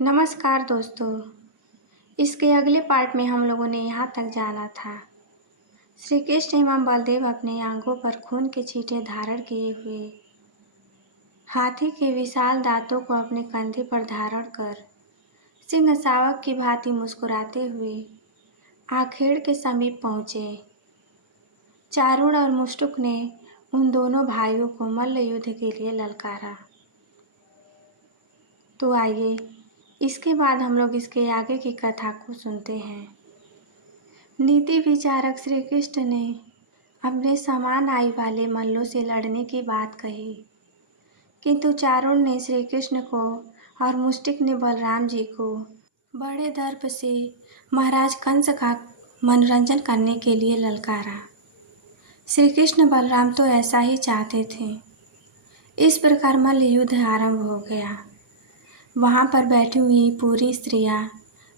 नमस्कार दोस्तों। इसके अगले पार्ट में हम लोगों ने यहाँ तक जाना था। श्री कृष्ण एवं बलदेव अपने आंखों पर खून के छींटे धारण किए हुए हाथी के विशाल दांतों को अपने कंधे पर धारण कर सिंह शावक की भांति मुस्कुराते हुए आखेड़ के समीप पहुँचे। चारुण और मुष्टुक ने उन दोनों भाइयों को मल्ल युद्ध के लिए ललकारा। तो आइए इसके बाद हम लोग इसके आगे की कथा को सुनते हैं। नीति विचारक श्री कृष्ण ने अपने समान आयु वाले मल्लों से लड़ने की बात कही, किंतु चारुण ने श्री कृष्ण को और मुष्टिक ने बलराम जी को बड़े दर्प से महाराज कंस का मनोरंजन करने के लिए ललकारा। श्री कृष्ण बलराम तो ऐसा ही चाहते थे। इस प्रकार मल्ल युद्ध आरंभ हो गया। वहाँ पर बैठी हुई पूरी स्त्रियाँ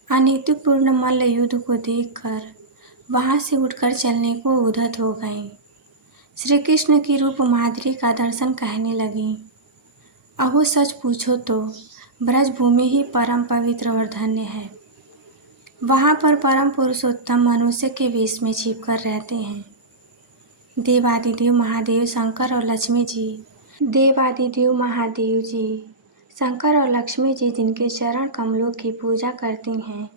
अनीतिपूर्ण मल्ल युद्ध को देखकर वहाँ से उठकर चलने को उद्यत हो गईं। श्री कृष्ण की रूप माधुरी का दर्शन कहने लगीं, अहो सच पूछो तो ब्रजभूमि ही परम पवित्र और धन्य है। वहाँ पर परम पुरुषोत्तम मनुष्य के वेश में छिपकर रहते हैं। देवादिदेव महादेव शंकर और लक्ष्मी जी देवादिदेव महादेव जी शंकर और लक्ष्मी जी जिनके चरण कमलों की पूजा करती हैं,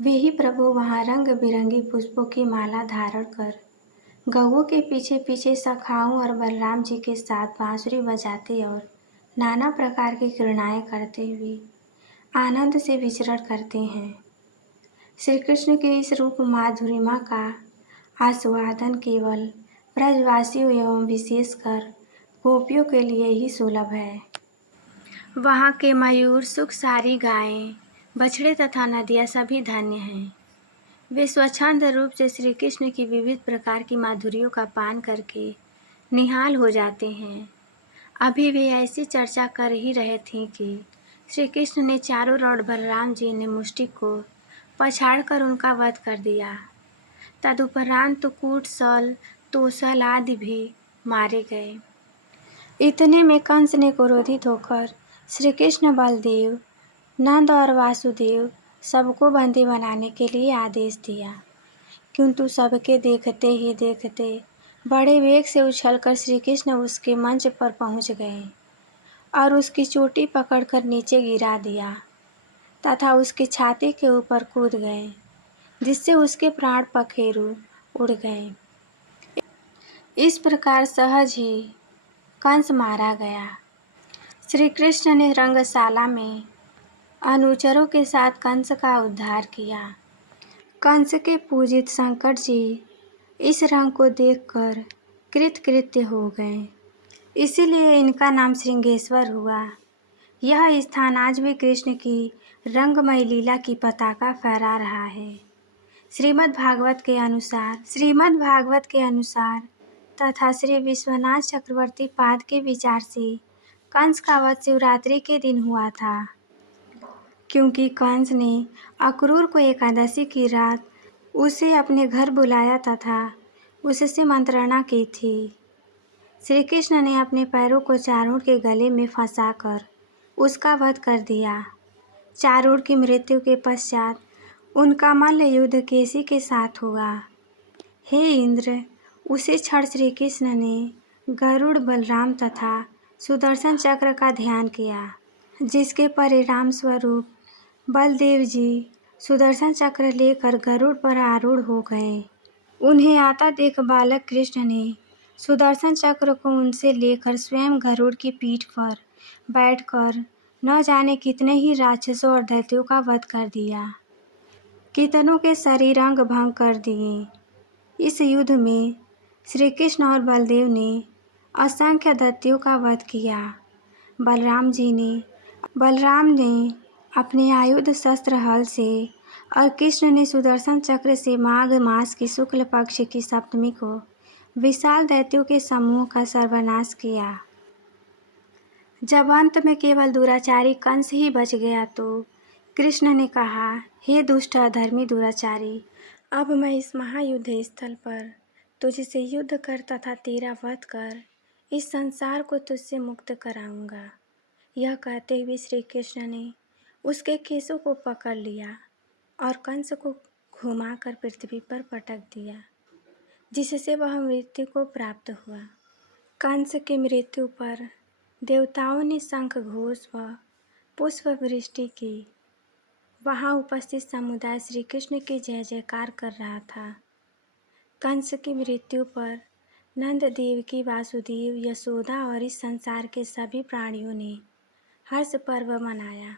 वे ही प्रभु वहाँ रंग बिरंगी पुष्पों की माला धारण कर गौओं के पीछे पीछे सखाओं और बलराम जी के साथ बांसुरी बजाते और नाना प्रकार की क्रीड़ाएं करते हुए आनंद से विचरण करते हैं। श्री कृष्ण के इस रूप माधुरिमा का आस्वादन केवल ब्रजवासियों एवं विशेषकर गोपियों के लिए ही सुलभ है। वहाँ के मयूर, सुख सारी गायें, बछड़े तथा नदियाँ सभी धन्य हैं। वे स्वच्छंद रूप से श्री कृष्ण की विविध प्रकार की माधुरियों का पान करके निहाल हो जाते हैं। अभी वे ऐसी चर्चा कर ही रहे थे कि श्री कृष्ण ने चारों ओर बलराम जी ने मुष्टिक को पछाड़कर उनका वध कर दिया। तदुपरांत कूट, सल, तोसल आदि भी मारे गए। इतने में कंस ने क्रोधित होकर श्री कृष्ण, बलदेव, नंद और वासुदेव सबको बंदी बनाने के लिए आदेश दिया, किंतु सबके देखते ही देखते बड़े वेग से उछलकर श्री कृष्ण उसके मंच पर पहुंच गए और उसकी चोटी पकड़कर नीचे गिरा दिया तथा उसकी छाती के ऊपर कूद गए, जिससे उसके प्राण पखेरु उड़ गए। इस प्रकार सहज ही कंस मारा गया। श्री कृष्ण ने रंगशाला में अनुचरों के साथ कंस का उद्धार किया। कंस के पूजित शंकर जी इस रंग को देखकर कृतकृत्य हो गए, इसीलिए इनका नाम श्रृंगेश्वर हुआ। यह स्थान आज भी कृष्ण की रंगमय लीला की पताका फहरा रहा है। श्रीमद् भागवत के अनुसार तथा श्री विश्वनाथ चक्रवर्ती पाद के विचार से कंस का वध शिवरात्रि के दिन हुआ था, क्योंकि कंस ने अक्रूर को एकादशी की रात उसे अपने घर बुलाया तथा उससे मंत्रणा की थी। श्री कृष्ण ने अपने पैरों को चारुण के गले में फंसाकर उसका वध कर दिया। चारुण की मृत्यु के पश्चात उनका मल्ल युद्ध केसी के साथ हुआ। हे इंद्र, उसी क्षण श्री कृष्ण ने गरुड़, बलराम तथा सुदर्शन चक्र का ध्यान किया, जिसके परिणाम स्वरूप बलदेव जी सुदर्शन चक्र लेकर गरुड़ पर आरूढ़ हो गए। उन्हें आता देख बालक कृष्ण ने सुदर्शन चक्र को उनसे लेकर स्वयं गरुड़ की पीठ पर बैठकर न जाने कितने ही राक्षसों और दैत्यों का वध कर दिया, कितनों के शरीरांग भंग कर दिए। इस युद्ध में श्री कृष्ण और बलदेव ने असंख्य दैत्यों का वध किया। बलराम ने अपने आयुध शस्त्र हल से और कृष्ण ने सुदर्शन चक्र से माघ मास की शुक्ल पक्ष की सप्तमी को विशाल दैत्यों के समूह का सर्वनाश किया। जब अंत में केवल दुराचारी कंस ही बच गया तो कृष्ण ने कहा, हे दुष्ट अधर्मी दुराचारी, अब मैं इस महायुद्ध स्थल पर तुझसे युद्ध कर तथा तेरा वध कर इस संसार को तुझसे मुक्त कराऊंगा। यह कहते हुए श्री कृष्ण ने उसके केसों को पकड़ लिया और कंस को घुमाकर पृथ्वी पर पटक दिया, जिससे वह मृत्यु को प्राप्त हुआ। कंस की मृत्यु पर देवताओं ने शंख घोष व पुष्प वृष्टि की। वहां उपस्थित समुदाय श्री कृष्ण की जय जयकार कर रहा था। कंस की मृत्यु पर नंद देवकी, वासुदेव, यशोदा और इस संसार के सभी प्राणियों ने हर्ष पर्व मनाया।